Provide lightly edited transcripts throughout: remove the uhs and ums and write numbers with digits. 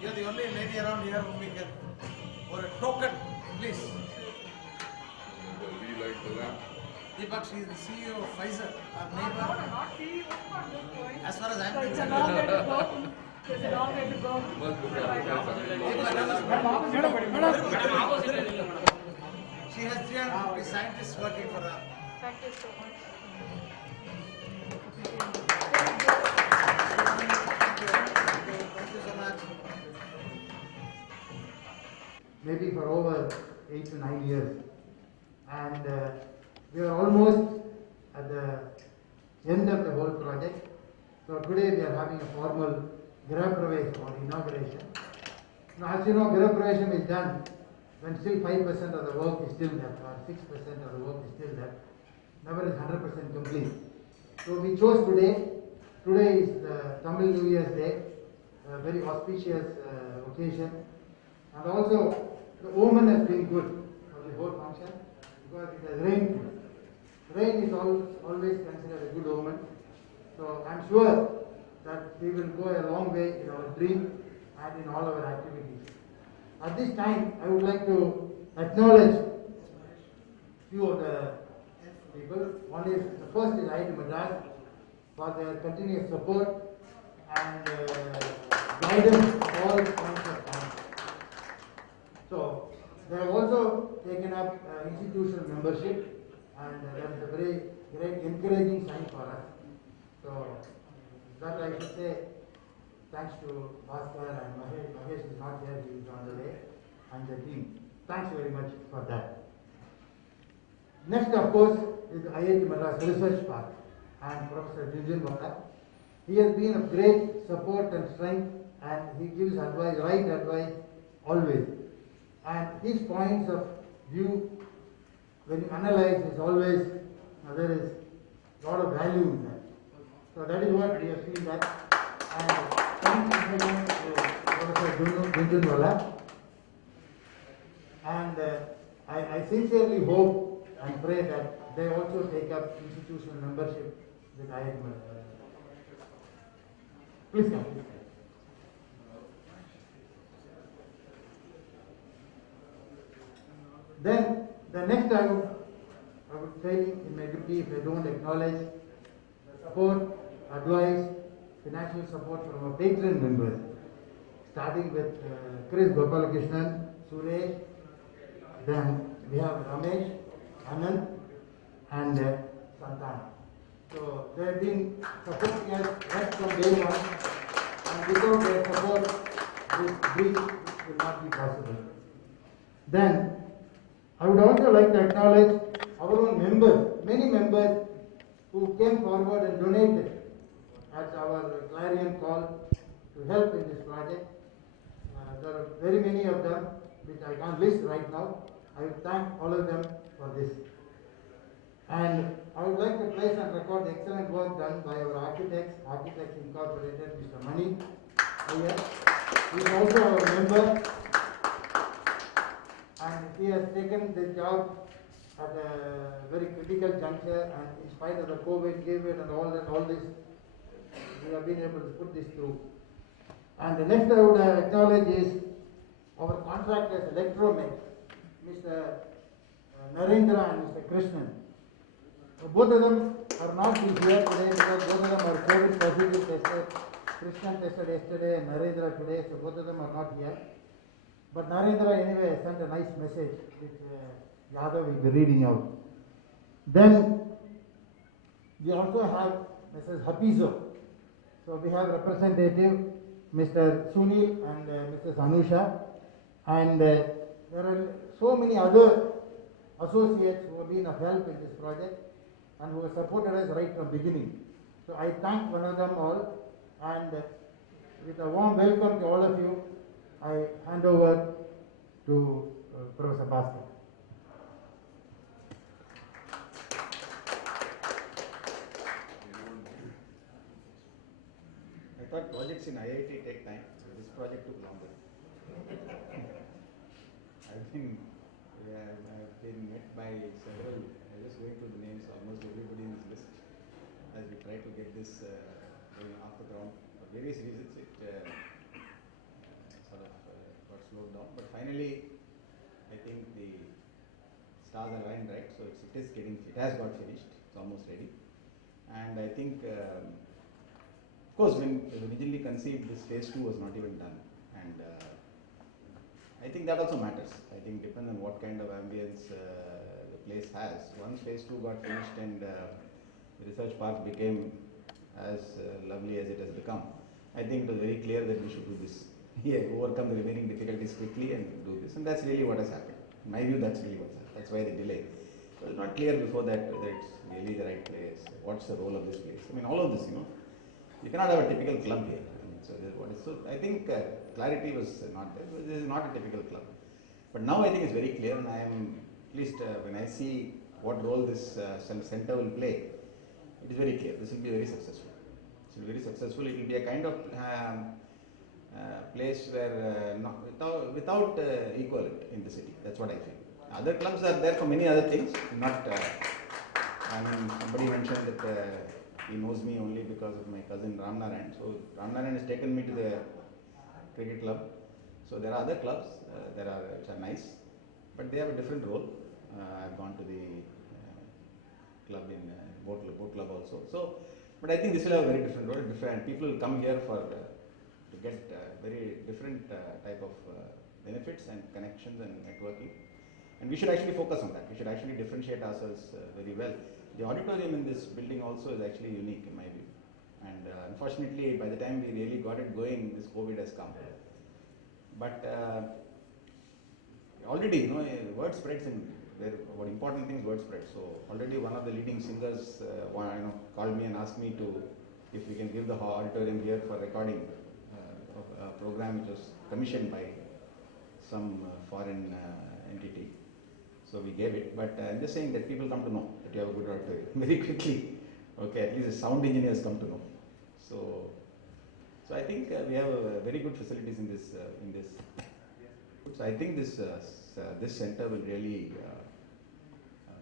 You're the only lady around here whom we can, or a token, please. We like the lamp. Deepak, she is the CEO of Pfizer, our No, neighbor. not CEO, not this point. As far as I'm So it's a concerned. long way to go. It's a long way to go. Must look at She has 350 scientists working for her. Thank you so much. Thank you so much. Maybe for over 8 to 9 years. And we are almost at the end of the whole project. So today we are having a formal Grah Pravesh or inauguration. Now, as you know, Grah Pravesh is done when still 5% of the work is still there, or 6% of the work is still there. Never is 100% complete. So we chose today. Today is the Tamil New Year's Day, a very auspicious occasion. And also, the omen has been good for the whole function because it has rained. Rain is always considered a good omen. So I'm sure that we will go a long way in our dream and in all our activities. At this time, I would like to acknowledge few of the people. One is, the first is IIT Madras for their continuous support and guidance at all points of time. So, they have also taken up institutional membership, and that is a very great encouraging sign for us. So, that I should say, thanks to Bhaskar and Mahesh. Mahesh is not here, he is on the way, and the team. Thanks very much for that. Next, of course, is the IIT Madras Research Park and Professor Jhunjhunwala. He has been of great support and strength, and he gives advice, right advice, always. And his points of view, when you analyze, is always, there is a lot of value in that. So that is what we have seen that. And thanks again to Professor Jhunjhunwala. And I sincerely hope and pray that they also take up institutional membership with IIT Madras. Please come. Then the next I would say in my duty, if I don't acknowledge the support, advice, financial support from our patron members, starting with Chris Gopalakrishnan, Suresh, then we have Ramesh, Anand, and Santan. So they have been supporting us right from day one, and without their support, this bridge will not be possible. Then I would also like to acknowledge our own members, many members who came forward and donated at our clarion call to help in this project. There are very many of them, which I can't list right now. I would thank all of them for this. And I would like to place and record the excellent work done by our architects, Architects Incorporated, Mr. Mani. He is also our member, and he has taken this job at a very critical juncture, and in spite of the COVID, and all this, we have been able to put this through. And the next I would acknowledge is our contractors, Electromex, Mr. Narendra and Mr. Krishnan. Both of them are not here today because both of them are COVID positive tested. Krishnan tested yesterday and Narendra today, so both of them are not here. But Narendra anyway sent a nice message which Yadav will be reading out. Then we also have Mrs. Hapizo. So we have representative Mr. Sunil and Mrs. Anusha, and there are so many other associates who have been of help in this project and who have supported us right from beginning. So I thank one of them all, and with a warm welcome to all of you, I hand over to Professor Bhaskar. I thought projects in IIT take time, so this project took longer. I've been met by several, I was just going through the names, almost everybody in this list, as we try to get this going off the ground. For various reasons, sort of got slowed down. But finally, I think the stars aligned, right? So it has got finished. It's almost ready. And I think, of course, when originally conceived, this phase 2 was not even done. And I think that also matters. I think depends on what kind of ambience the place has. Once phase 2 got finished and the research park became as lovely as it has become, I think it was very clear that we should do this. Overcome the remaining difficulties quickly and do this. And that's really what has happened. In my view, that's really what's happened. That's why the delay. So it's not clear before that whether it's really the right place, what's the role of this place. I mean, all of this, you cannot have a typical club here. So I think clarity was not there. This is not a typical club. But now I think it's very clear, and I am, at least when I see what role this center will play, it is very clear. This will be very successful. It will be very successful. It will be a kind of place where without equivalent in the city. That's what I feel. Other clubs are there for many other things. Not. I mean, somebody mentioned that he knows me only because of my cousin Ramnarayan. So Ramnarayan has taken me to the cricket club. So there are other clubs which are nice, but they have a different role. I've gone to the club in boat club also. So, but I think this will have a very different role. Different people will come here for to get very different type of benefits and connections and networking. And we should actually focus on that. We should actually differentiate ourselves very well. The auditorium in this building also is actually unique in my view. And unfortunately, by the time we really got it going, this COVID has come. But already, word spreads, and what important things word spread. So already one of the leading singers called me and asked me if we can give the auditorium here for recording of a program which was commissioned by some foreign entity. So we gave it, but I'm just saying that people come to know that you have a good auditorium very quickly. Okay, at least the sound engineers come to know. So I think we have very good facilities in this. So I think this center will really,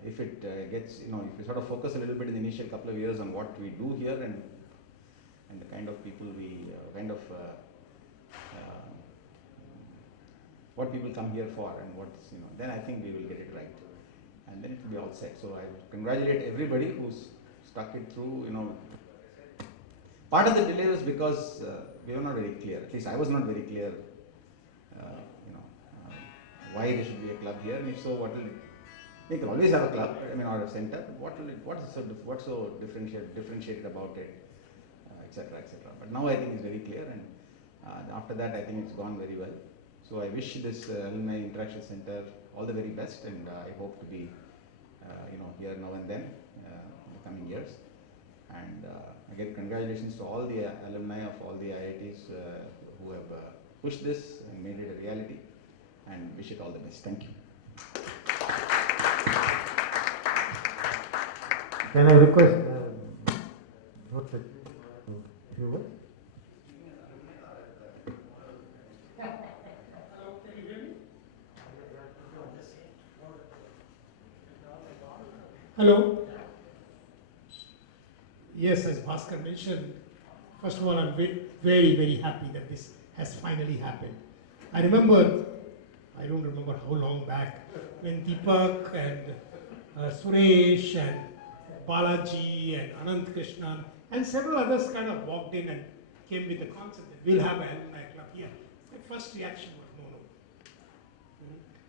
if it gets, if we sort of focus a little bit in the initial couple of years on what we do here and the kind of people we what people come here for and what's, then I think we will get it right. And then it will be all set. So I congratulate everybody who's stuck it through, Part of the delay was because we were not very clear, at least I was not very clear, why there should be a club here, and if so, what will it, we can always have a club, or a center, what's so differentiated about it, etc., etc. But now I think it's very clear, and after that I think it's gone very well. So I wish this Alumni Interaction Center all the very best, and I hope to be, here now and then in the coming years. And again, congratulations to all the alumni of all the IITs who have pushed this and made it a reality, and wish it all the best. Thank you. Can I request few words? Hello. Yes, as Bhaskar mentioned, first of all, I'm very, very happy that this has finally happened. I don't remember how long back, when Deepak and Suresh and Balaji and Anant Krishnan and several others kind of walked in and came with the concept that we'll have an alumni club here. My first reaction was no.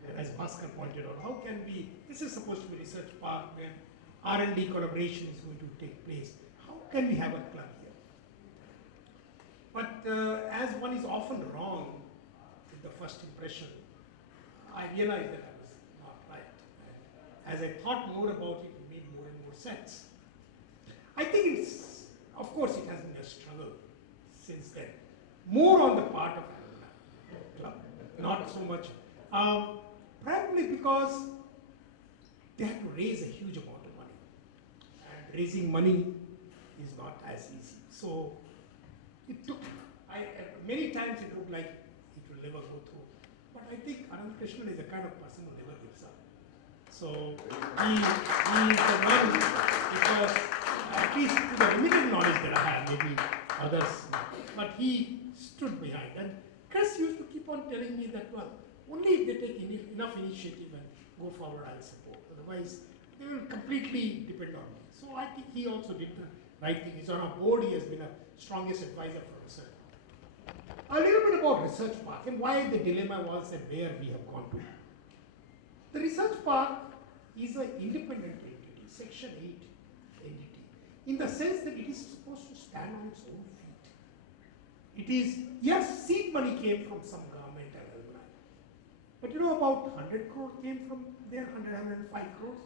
And as Bhaskar pointed out, how can we, this is supposed to be a research park where R&D collaboration is going to take place. How can we have a club here? But as one is often wrong with the first impression, I realized that I was not right. As I thought more about it, it made more and more sense. I think it's, of course, it has been a struggle since then. More on the part of the club, not so much. Probably because they had to raise a huge amount of money. And raising money is not as easy. So it took, many times it looked like it will never go through. But I think Anand Krishnan is the kind of person who never gives up. So he is the one, because at least to the limited knowledge that I have, maybe others, but he stood behind. And Chris used to keep on telling me that, well, only if they take enough initiative and go forward, I'll support. Otherwise, they will completely depend on me. So I think he also did the right thing. He's on our board. He has been a strongest advisor for research. A little bit about research park and why the dilemma was and where we have gone to. The research park is an independent entity, Section 8 entity, in the sense that it is supposed to stand on its own feet. It is, yes, seed money came from some government and alumni, but you know, about 100 crore came from there, 105 crores.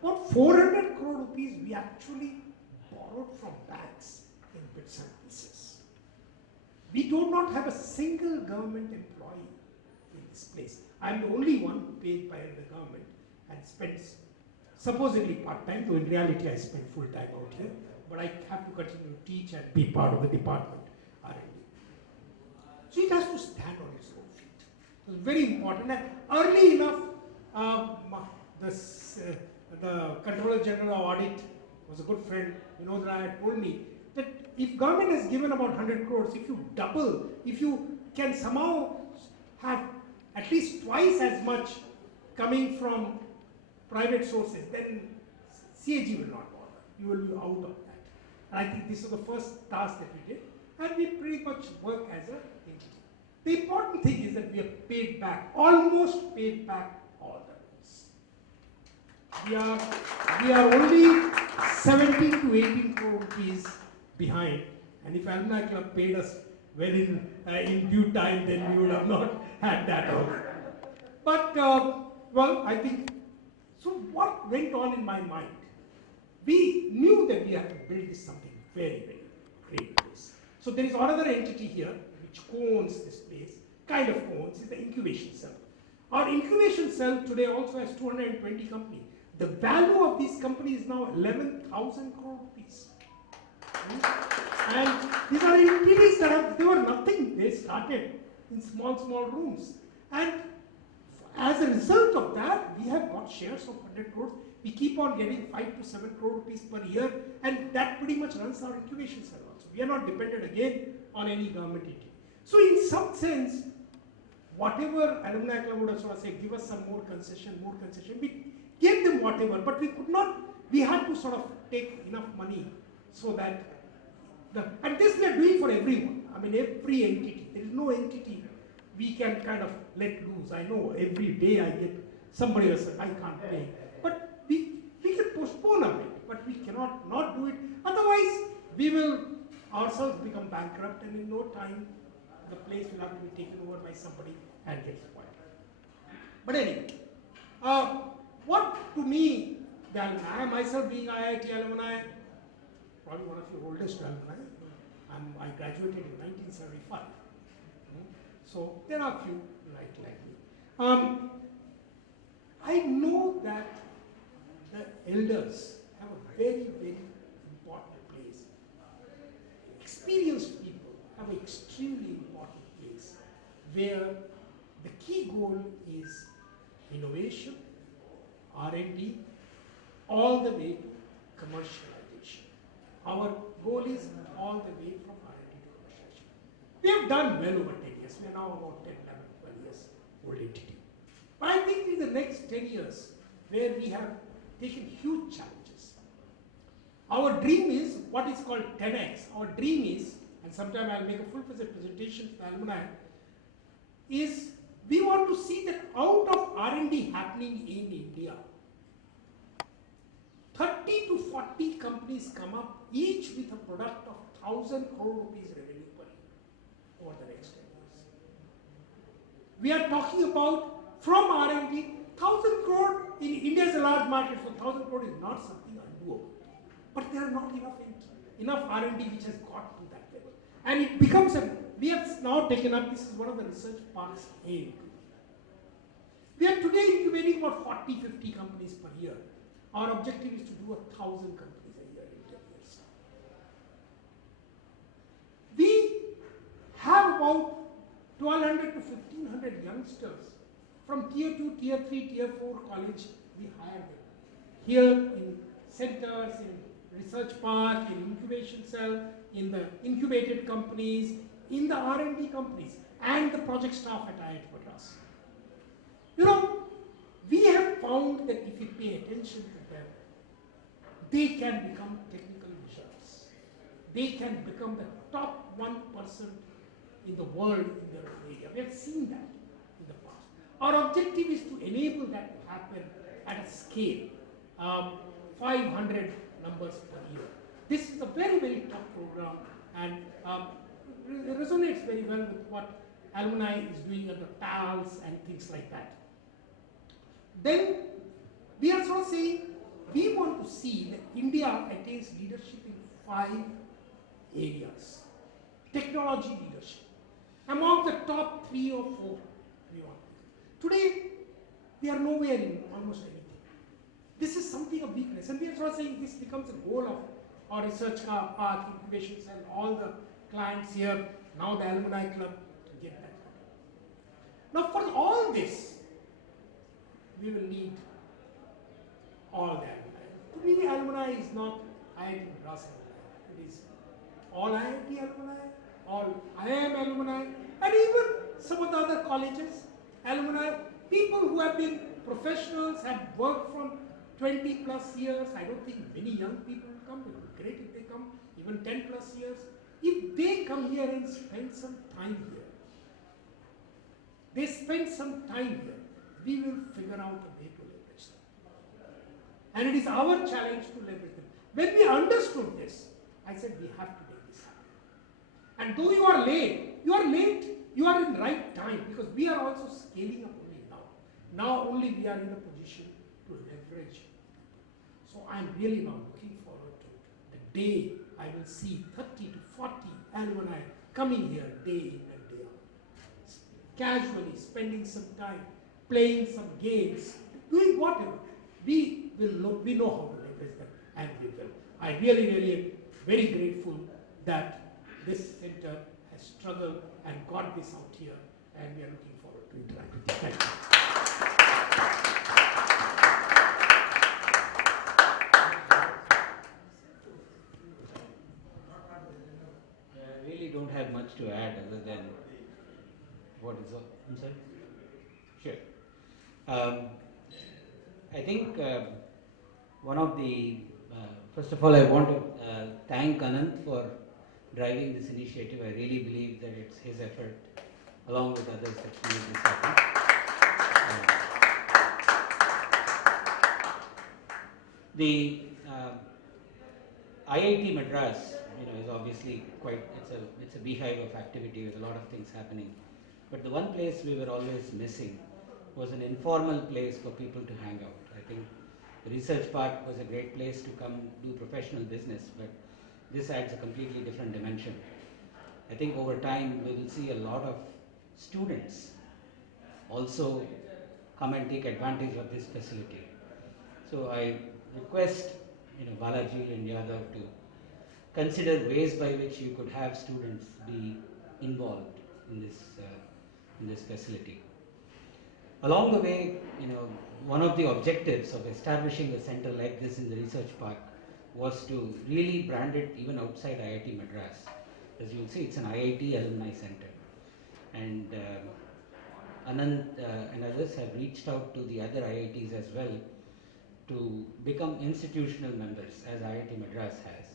About 400 crore rupees we actually borrowed from banks in bits and pieces. We do not have a single government employee in this place. I am the only one paid by the government and spends supposedly part-time, though in reality I spend full-time out here, but I have to continue to teach and be part of the department R&D. So it has to stand on its own feet. It was very important. And early enough, the Controller General of Audit was a good friend, Vinod told me that if government has given about 100 crores, if you double, if you can somehow have at least twice as much coming from private sources, then CAG will not bother. You will be out of that. And I think this is the first task that we did, and we pretty much work as an entity. The important thing is that we have paid back, almost paid back all the loans. We are only 17 to 18 crore rupees behind, and if Alumni Club paid us well in due time, then we would have not had that out. But, well, I think, so what went on in my mind? We knew that we had to build this something very, very great place. So there is another entity here which co-owns this place, kind of co-owns, is the incubation cell. Our incubation cell today also has 220 companies. The value of these companies is now 11,000 crore rupees. And these are entities that they were nothing. They started in small rooms. And as a result of that, we have got shares of 100 crores. We keep on getting 5 to 7 crore rupees per year, and that pretty much runs our incubation cell also. We are not dependent again on any government entity. So in some sense, whatever Alumni Club would have sort of said, give us some more concession, we gave them whatever, but we could not, we had to sort of take enough money so that, and this we are doing for everyone. I mean, every entity, there is no entity we can kind of let loose. I know every day I get somebody else says, I can't pay. But we can postpone a bit, but we cannot not do it. Otherwise, we will ourselves become bankrupt, and in no time, the place will have to be taken over by somebody and get spoiled. But anyway, what to me, the alumni, myself being IIT alumni, probably one of your oldest alumni, I graduated in 1975. So there are a few like me. I know that the elders have a very, very important place. Experienced people have an extremely important place where the key goal is innovation, R&D, all the way to commercialization. Our goal is all the way from R&D to commercialization. We have done well over 10 years. We are now about 10, 11, 12 years old entity. But I think in the next 10 years, where we have taken huge challenges. Our dream is what is called 10x. Our dream is, and sometime I'll make a full-fledged presentation to the alumni, is we want to see that out of R&D happening in India, 30 to 40 companies come up, each with a product of 1,000 crore rupees revenue per year over the next 10 years. We are talking about from R&D, 1,000 crore in India is a large market, so 1,000 crore is not something undoable. But there are not enough R&D which has got to that level. And it becomes we have now taken up, this is one of the research parks aim. We are today incubating about 40, 50 companies per year. Our objective is to do 1,000 companies a year in 10 years. We have about 1,200 to 1,500 youngsters from tier 2, tier 3, tier 4 college. We hire them here in centers, in research park, in incubation cell, in the incubated companies, in the R&D companies. and the project staff at IIT Madras. You know, we have found that if we pay attention to them, they can become technical wizards. They can become the top 1% in the world in their area. We have seen that in the past. Our objective is to enable that to happen at a scale, 500 numbers per year. This is a very, very tough program, and it resonates very well with what alumni is doing under PALs and things like that. Then we are sort of saying we want to see that India attains leadership in 5 areas. Technology leadership. Among the top 3 or 4 we want. Today, we are nowhere in almost anything. This is something of weakness, and we are sort of saying this becomes a goal of our research park, incubation cell, all the clients here, now the alumni club, to get that. Now for all this, we will need all the alumni. To me, alumni is not IIT Madras alumni. It is all IIT alumni, all IIM alumni, and even some of the other colleges, alumni, people who have been professionals, have worked from 20 plus years. I don't think many young people will come. It would be great if they come, even 10 plus years. If they come here and spend some time here, they spend some time here, we will figure out a way to leverage them. And it is our challenge to leverage them. When we understood this, I said we have to make this happen. And though you are late, you are in right time, because we are also scaling up only now. Now only we are in a position to leverage. So I am really now looking forward to the day I will see 30 to 40 alumni coming here day in and day out. Casually spending some time, playing some games, doing whatever. We know how to leverage them, and we will. I really am very grateful that this center has struggled and got this out here, and we are looking forward to interacting. Thank you. I really don't have much to add other than what is up. I'm sorry? Sure. I think one of the, first of all, I want to thank Anant for driving this initiative. I really believe that it's his effort, along with others, that made this happen. The IIT Madras, is obviously quite, it's a beehive of activity with a lot of things happening. But the one place we were always missing was an informal place for people to hang out. I think the research park was a great place to come do professional business, but this adds a completely different dimension. I think over time we will see a lot of students also come and take advantage of this facility. So I request Balaji and Yadav to consider ways by which you could have students be involved in this facility. Along the way, one of the objectives of establishing a center like this in the research park was to really brand it even outside IIT Madras. As you'll see, it's an IIT alumni center. And Anand and others have reached out to the other IITs as well to become institutional members, as IIT Madras has.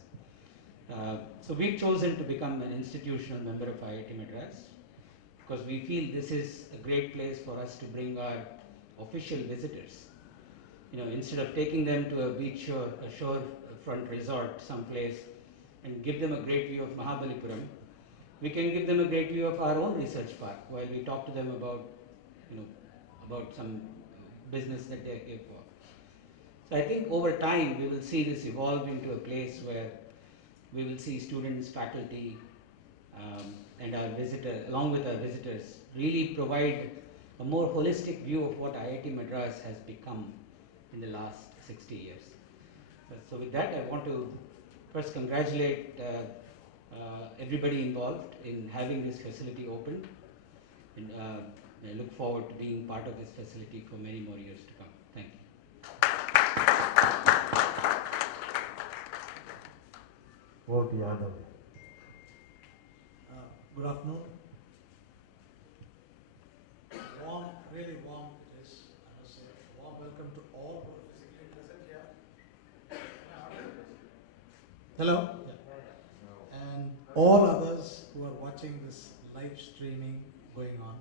So we've chosen to become an institutional member of IIT Madras because we feel this is a great place for us to bring our official visitors. Instead of taking them to a beach or a shorefront resort someplace and give them a great view of Mahabalipuram, we can give them a great view of our own research park while we talk to them about, about some business that they're here for. So I think over time we will see this evolve into a place where we will see students, faculty, and our visitors, along with our visitors, really provide a more holistic view of what IIT Madras has become in the last 60 years. So with that, I want to first congratulate everybody involved in having this facility opened, and I look forward to being part of this facility for many more years to come. Thank you. Over to Yadav. Good afternoon. warm, really warm it is. I must say, warm welcome to all who are physically present here. Hello? Yeah. And all others who are watching this live streaming going on.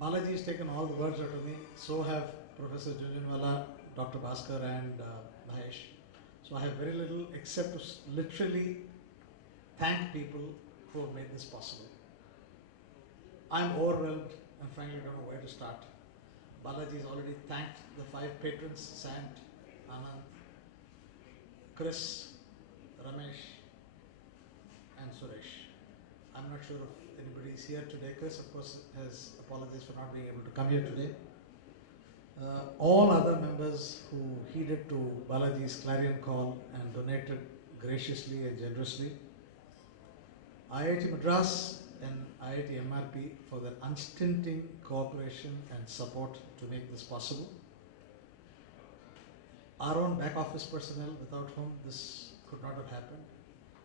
Balaji has taken all the words out of me, so have Professor Jhunjhunwala, Dr. Bhaskar and Mahesh. So I have very little except to literally thank people who have made this possible. I'm overwhelmed and frankly don't know where to start. Balaji has already thanked the 5 patrons, Sant, Anand, Chris, Ramesh and Suresh. I'm not sure if anybody is here today. Chris, of course, has apologized for not being able to come here today. All other members who heeded to Balaji's clarion call and donated graciously and generously. IIT Madras and IIT MRP for their unstinting cooperation and support to make this possible. Our own back office personnel without whom this could not have happened.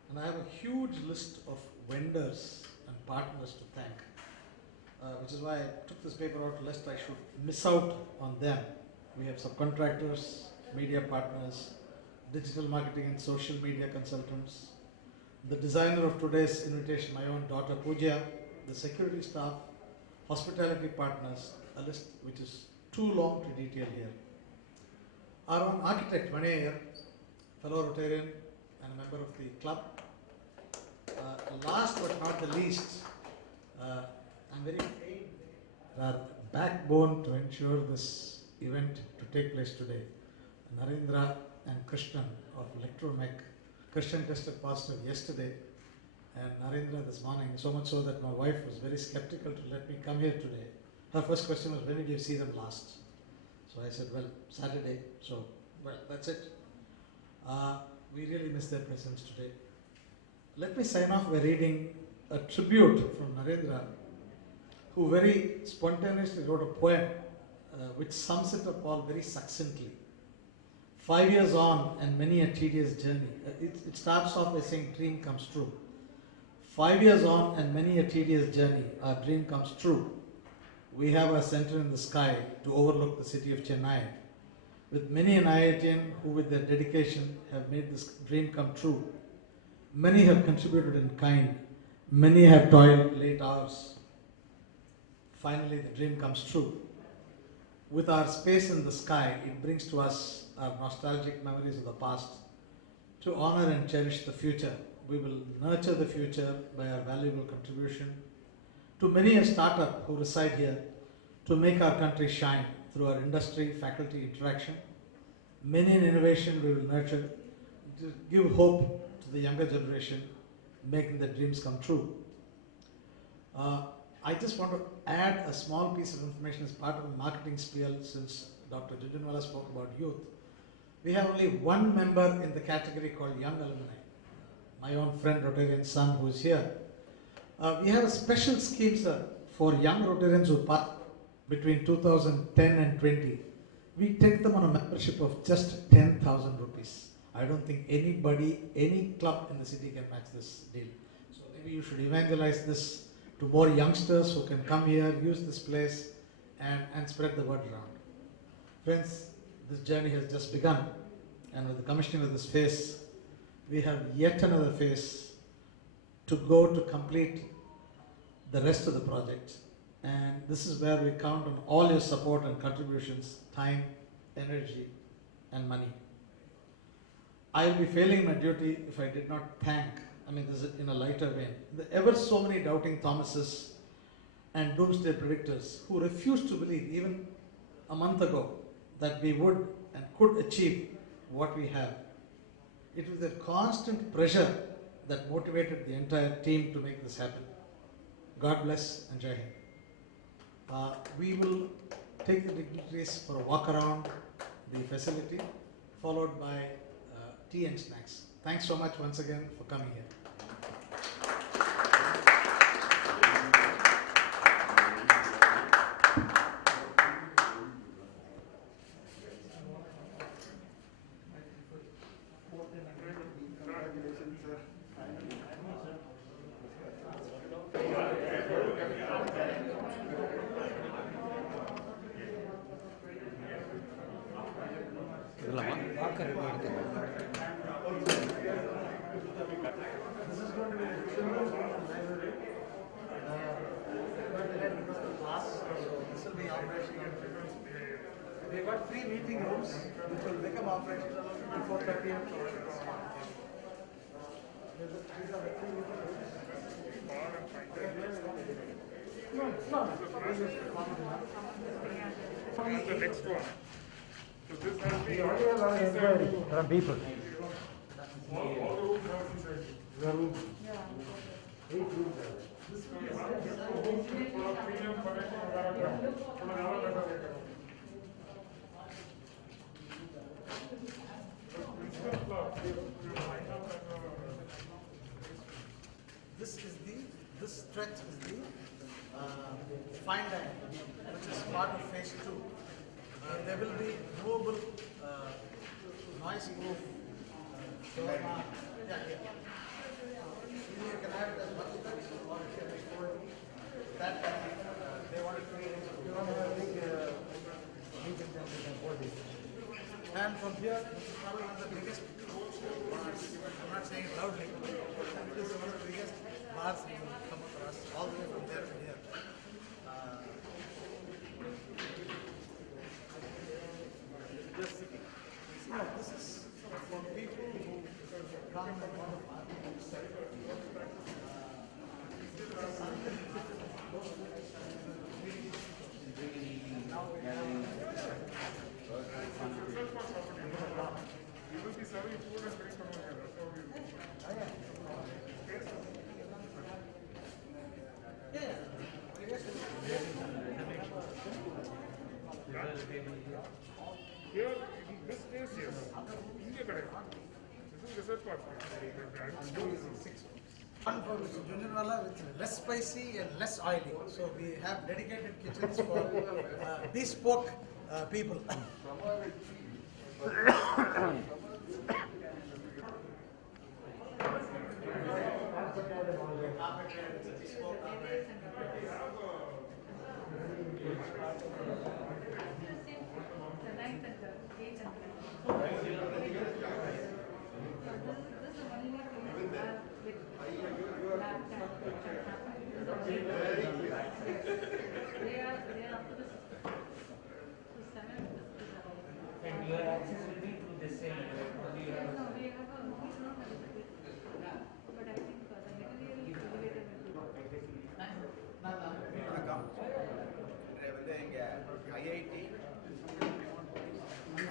And I have a huge list of vendors and partners to thank, which is why I took this paper out lest I should miss out on them. We have subcontractors, media partners, digital marketing and social media consultants, the designer of today's invitation, my own daughter Pooja, the security staff, hospitality partners, a list which is too long to detail here. Our own architect, Mahesh, fellow Rotarian and a member of the club. Last but not the least, I'm very pained. Our backbone to ensure this event to take place today, Narendra and Krishnan of Electromech. Krishnan tested positive yesterday and Narendra this morning, so much so that my wife was very skeptical to let me come here today. Her first question was, when did you see them last? So I said, well, Saturday. So, well, that's it. We really miss their presence today. Let me sign off by reading a tribute from Narendra, who very spontaneously wrote a poem which sums it up all very succinctly. 5 years on and many a tedious journey. It starts off by saying dream comes true. 5 years on and many a tedious journey, our dream comes true. We have a center in the sky to overlook the city of Chennai. With many an IITian who with their dedication have made this dream come true. Many have contributed in kind. Many have toiled late hours. Finally, the dream comes true. With our space in the sky, it brings to us our nostalgic memories of the past. To honor and cherish the future, we will nurture the future by our valuable contribution. To many a startup who reside here, to make our country shine through our industry-faculty interaction. Many an innovation we will nurture to give hope to the younger generation, making their dreams come true. I just want to add a small piece of information as part of the marketing spiel since Dr. Jhunjhunwala spoke about youth. We have only one member in the category called Young Alumni. My own friend, Rotarian son, who is here. We have a special scheme, sir, for young Rotarians who passed between 2010 and 20. We take them on a membership of just 10,000 rupees. I don't think anybody, any club in the city can match this deal. So maybe you should evangelize this to more youngsters who can come here, use this place and spread the word around. Friends, this journey has just begun, and with the commissioning of this phase, we have yet another phase to go to complete the rest of the project. And this is where we count on all your support and contributions, time, energy, and money. I will be failing my duty if I did not thank, this is in a lighter vein, the ever so many doubting Thomases and doomsday predictors who refused to believe even a month ago that we would and could achieve what we have. It was their constant pressure that motivated the entire team to make this happen. God bless and Jai Hind. We will take the dignitaries for a walk around the facility, followed by tea and snacks. Thanks so much once again for coming here. got 3 meeting rooms which will become operational before 30th. These are the 3 meeting rooms. No. The next one. So this has We been only have an inquiry from people. all the rooms have been said. There are rooms. Yeah. 8 rooms are there. This will be for premium connection वगैरह थोड़ा ज़्यादा better रहेगा. Principal club, you find out that This stretch is the fine dining, which is part of phase 2. There will be movable noise-proof door. Yeah. You can have it as multiplex or it can be folded. That they want to create. You want to have a big meeting, then we can hold it. And from here, this is probably one of the biggest bars. I'm not saying it loudly. This is one of the biggest bars you will come across, all the way from there to here. Just sitting. See, this is for people who come and want to park. you will be serving food and drink over here. That's how we will. Here, in this space, yes. India correct. This is research part. One for Mr. Jhunjhunwala with less spicy and less oily. So we have dedicated kitchens for bespoke people. The ninth and the eighth and the ninth. So this is only place we have with laptop, picture, this is the only they are up to the system. So 7th is about. And your access will be through this same or do you have? No, we don't have a but I think the material elevator will be. வணக்கம் இன்றைய வந்து இங்கே IIT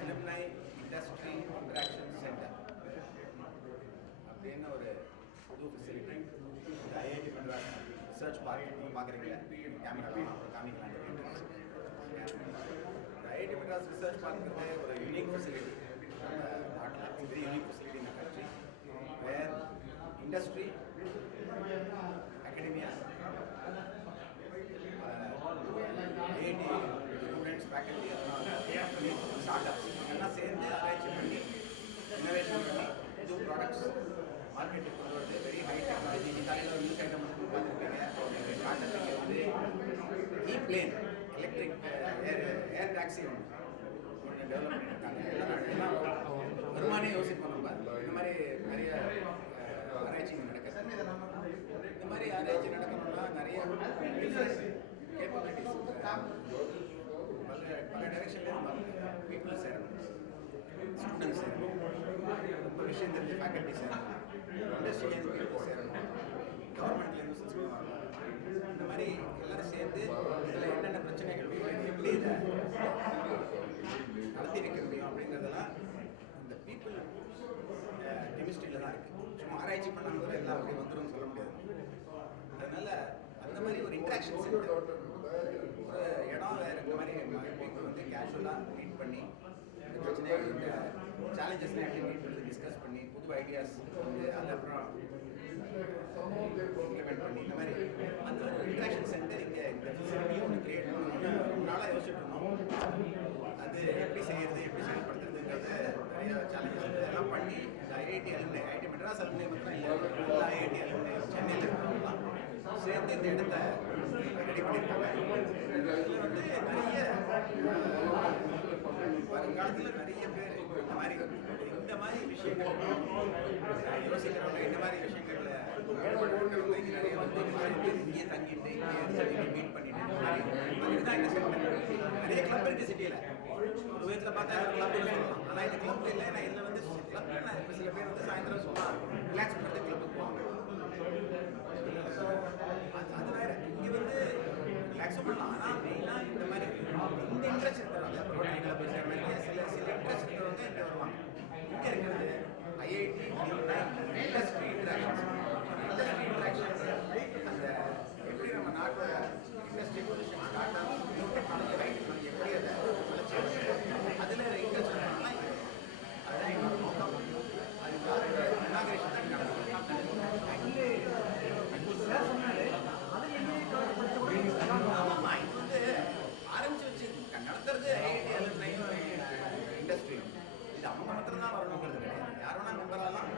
Alumni Industry Interaction Center அப்படின்னு ஒரு புது facility இந்த IIT Madras research park பார்க்குறீங்களா காமிக்கலாம் இந்த ஐஐடி மெட்ராஸ் ரிசர்ச் பார்க்குறது ஒரு யூனிக் ஃபெசிலிட்டி நாட்டில் very unique facility in the country where industry academia IIT students, faculty, startups எல்லாம் சேர்ந்து ஆராய்ச்சி பண்ணி இன்னோவேஷன் பண்ணி புது ப்ராடக்ட்ஸ் மார்க்கெட்டுக்கு கொண்டு வருது வெரி ஹை டெக்னாலஜி காலையில் ஒரு நியூஸ் ஐட்டம் பார்த்துருக்கீங்க ஸ்டார்டப் வந்து பிளேன் எலக்ட்ரிக் ஏர் டாக்ஸி ஒன்று டெவலப் பண்ணியிருக்காங்க எல்லாம் வருமானே யோசிப்போம் நம்ம இந்த மாதிரி நிறைய ஆராய்ச்சி நடக்குது இந்த மாதிரி ஆராய்ச்சி நடக்கணும்னா நிறைய கேப்பபிலிட்டிஸ் பல டைரக்ஷன்லேயும் பீப்புள் சேரணும் ஸ்டூடெண்ட்ஸ் சேரணும் ரொம்ப விஷயம் தெரிஞ்ச ஃபேக்கல்ட்டி சேரணும் இண்டஸ்ட்ரியிலேருந்து பீப்புள் சேரணும் கவர்மெண்ட்லேருந்து வரணும் இந்த மாதிரி எல்லோரும் சேர்ந்து இதில் என்னென்ன பிரச்சனைகள் எப்படி இதை நடத்தி வைக்க முடியும் அப்படிங்கிறதெல்லாம் இந்த பீப்புள் கெமிஸ்ட்ரியில் தான் இருக்குது சும்மா ஆராய்ச்சி பண்ணாமல் எல்லாம் அப்படி வந்துடும் சொல்ல முடியாது அதனால அந்த மாதிரி ஒரு இன்ட்ராக்ஷன் சென்டர் ஒரு இடம் வேறு இந்த மாதிரி பீப்புள் வந்து கேஷுவலாக மீட் பண்ணி இந்த பிரச்சனைகள் இந்த சேலஞ்சஸ்லாம் எப்படி மீட் பண்ணி டிஸ்கஸ் பண்ணி புது ஐடியாஸ் வந்து அது அப்புறம் இம்ப்ளிமெண்ட் பண்ணி இந்த மாதிரி அந்த ஒரு இன்ட்ராக்ஷன் சென்டர் இங்கே இந்த ஃபெசிலிட்டியும் ஒன்று கிரியேட் பண்ணணும்னு ரொம்ப நாளாக யோசிச்சுட்டு இருந்தோம் அது எப்படி செய்யறது எப்படி செயல்படுத்துறதுங்கிறது நிறைய சேலஞ்சஸ் இதெல்லாம் பண்ணி இந்த ஐஐடி அலுமினை ஐஐடி மெட்ராஸ் அலுமினை மட்டும் இல்லை எல்லா ஐஐடி அலுமினை சென்னையில் இருக்கிறவங்கலாம் சேர்ந்து இந்த இடத்த ரெடி பண்ணியிருக்காங்க இதில் வந்து நிறைய வருங்காலத்தில் நிறைய பேர் இந்த மாதிரி விஷயங்கள் யோசிக்கிறவங்க இந்த மாதிரி விஷயங்கள்ல ஈடுபடுறவங்க நிறைய வந்து இங்கே தங்கிட்டு இங்கே மீட் பண்ணிட்டு இந்த மாதிரி அதுக்கு தான் இந்த சென்டர் நிறைய கிளப் இருக்கு சிட்டியில் ஒரு விதத்தில் பார்த்தா கிளப்னு சொல்லலாம். ஆனால் இது கிளப் இல்லை. நான் இதில் வந்து கிளப்னு நான் இப்போ சில பேர் வந்து சாயந்தரம் சொல்லலாம் ரிலாக்ஸ் பண்ணுறது கிளப்புக்கு போவாங்க. அது வேறு. இங்கே வந்து ரிலாக்ஸும் பண்ணலாம். ஆனால் மெயினாக இந்த மாதிரி இந்த இன்ட்ரெஸ்ட் இருக்கிறவங்க ரோட்டரி கிளப் இருக்கிற மாதிரி சில இன்ட்ரெஸ்ட் இருக்கிறவங்க இங்கே வருவாங்க. இங்கே இருக்கிறது IIT industry interactions. Industry interactions அந்த எப்படி நம்ம நாட்டோட இண்டஸ்ட்ரி பொசிஷன் ஸ்டார்ட் ஆகும் டெக்னாலஜி ரைட் நம்ம எப்படி அதை வளர்ச்சி அதில் இன்ட்ரெஸ்ட் பண்ணலாம். அதுதான் எங்களோட நோக்கம். அதுக்காக இனாகரேஷன் தான் நடக்கும். ஆமாம்மா, இது வந்து ஆரம்பிச்சு வச்சு நடத்துறது ஐஐடி அலுமினி இண்டஸ்ட்ரி. இது அவங்க மாத்திரம் தான் வரணுங்கிறது கிடையாது. யார் வேணா மெம்பர் ஆகலாம்.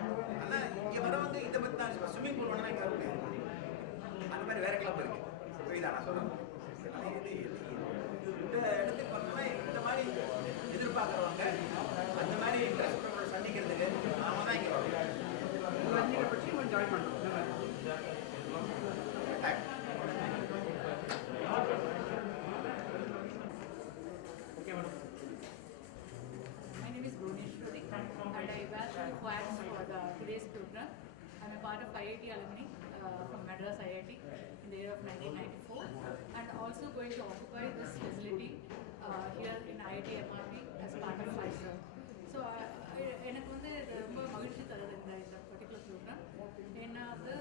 ஆனால் இங்கே வரவங்க இதை பற்றி தான் ஸ்விம்மிங் பூல் வேணா இங்கே வர முடியாது. அந்த மாதிரி வேற கிளப் இருக்கு. புரியுதா நான் சொல்கிறேன்? இந்த இடத்துக்கு வரணும்னா இந்த மாதிரி எதிர்பார்க்குறவங்க அந்த மாதிரி இன்ட்ரெஸ்ட் சந்திக்கிறதுக்கு நாம தான் இங்கே வரணும். பற்றி கொஞ்சம் ஜாயின் பண்ணுறோம். My name is Bhuvneshwari and I wear the quads for today's program. I'm a part of IIT alumni from Madras IIT in the year of 1994 and also going to occupy this facility here in IIT MRP as part of Pfizer. So எனக்கு வந்து ரொம்ப மகிழ்ச்சி தருது இந்த particular program. ஏன்னா வந்து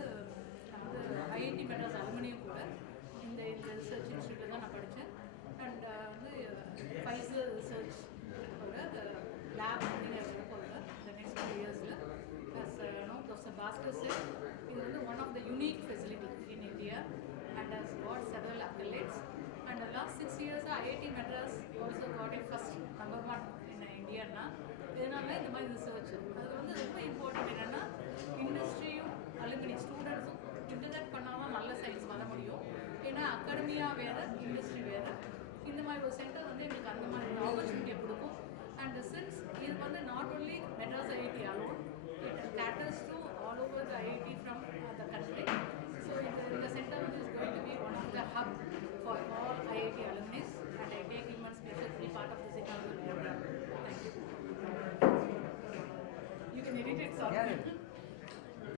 IIT Madras அலுமினியும் கூட இந்த ரிசர்ச் இன்ஸ்டியூட்டில் தான் நான் படித்தேன். அண்ட் வந்து ஃபைசர் ரிசர்ச் லேப் வந்து போகிறேன் இந்த நெக்ஸ்ட் 2 இயர்ஸில். as Professor Bhaskar said, இது வந்து one of the unique facility in India and has got several accolades. And the last 6 years IIT Madras also got it first number 1 in India. இதனால இந்த மாதிரி research அது வந்து ரொம்ப important. என்னென்னா இண்டஸ்ட்ரியும் alumni ஸ்டூடெண்ட்ஸும் இன்டராக்ட் பண்ணால் தான் நல்ல சயின்ஸ் வர முடியும். ஏன்னா அகாடமியா வேறு இண்டஸ்ட்ரி வேறு. இந்த மாதிரி ஒரு சென்டர் வந்து எங்களுக்கு அந்த மாதிரி ஒரு ஆப்பர்ச்சுனிட்டியை கொடுக்கும். அண்ட் சின்ஸ் இது வந்து not only Madras IIT alone, it caters to all over the IIT from the country. So the center is going to be one of the hub for all IIT alumni and I take immense pleasure to be part of this inaugural program. Thank you. You can edit it, sir.